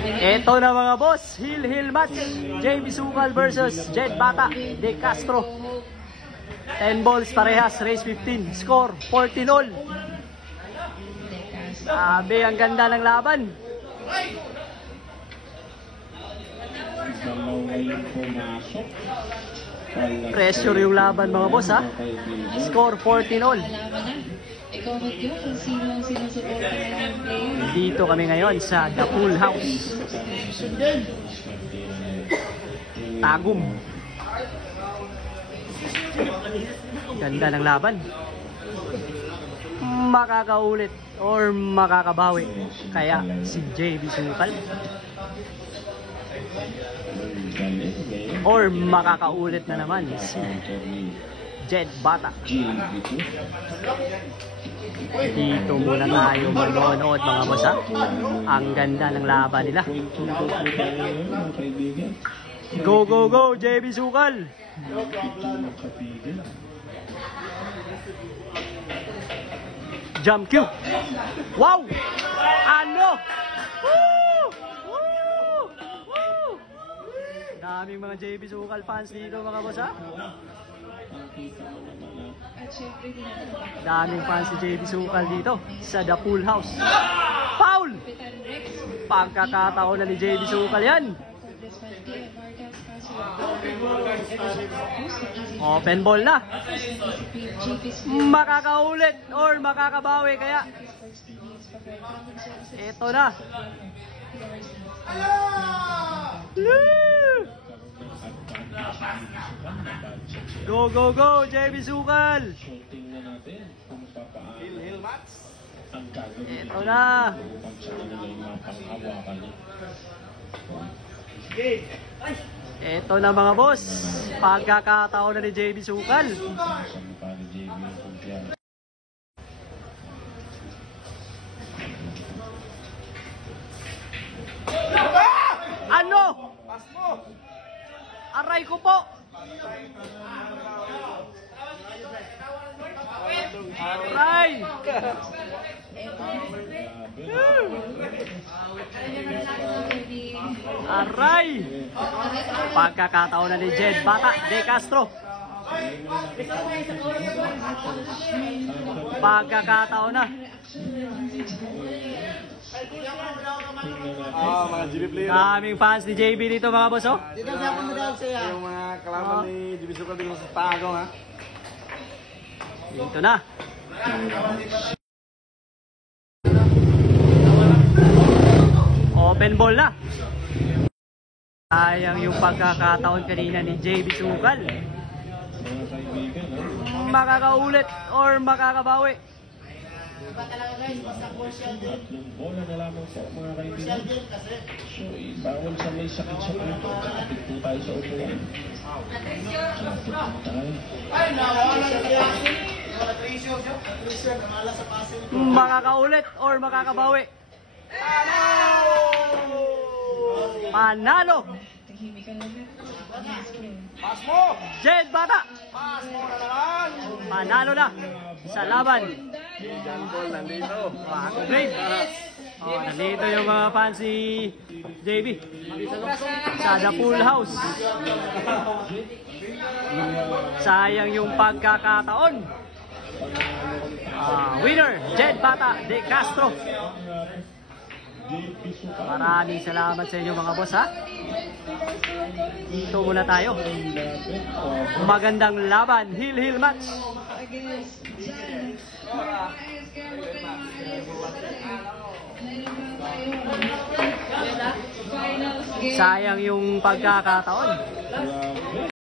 Ito na mga boss, heel match. JB Sukal versus Jed Bata De Castro. 10 balls parehas, race 15. Score 14-all. Sabi, ang ganda ng laban. Pressure yung laban mga boss ha. Score 14-all. Dito kami ngayon sa The Pool House, Tagum. Ganda ng laban. Makakaulit or makakabawi kaya si JB Sukal, or makakaulit na naman si Jed Bata. Dito muna tayo manonood mga boss ha. Ang ganda ng laban nila. Go go go JB Sukal. Jump cue. Wow! Ano? Woo! Woo! Woo! Daming mga JB Sukal fans dito mga boss ha. Daming fans si JB Sukal dito sa The Pool House. Foul! Pagkakataon na ni JB Sukal yan. Open ball na. Makakaulit or makakabawi kaya. Ito na. Go go go JB Sukal. Ito na. Ito na mga boss, pagkakataon na ni JB Sukal. Ano? Aray ko po. Aray. Aray. Pagkakataon na ni Jed Bata De Castro. Pagkakataon na. Daming fans ni JB dito mga boss oh. Yung mga kalaban ni JB Sukal dito sa Tagum ha. Dito na. Open ball na. Sayang yung pagkakataon kanina ni JB Sukal. Makakaulit or makakabawi. Bola na lamang po mga kaibigan. So, bawal sa may sakit sa puto. Kapit po tayo sa upuan. Makakaulit or makakabawi. Panalo. Jed Bata. Panalo na sa laban. Nandito. Great. Nandito yung mga fans si JB sa The Pool House. Sayang yung pagkakataon. Winner, Jed Bata De Castro. Maraming salamat sa inyo mga boss ha. Dito muna tayo. Magandang laban, heel match. Sayang yung pagkakataon.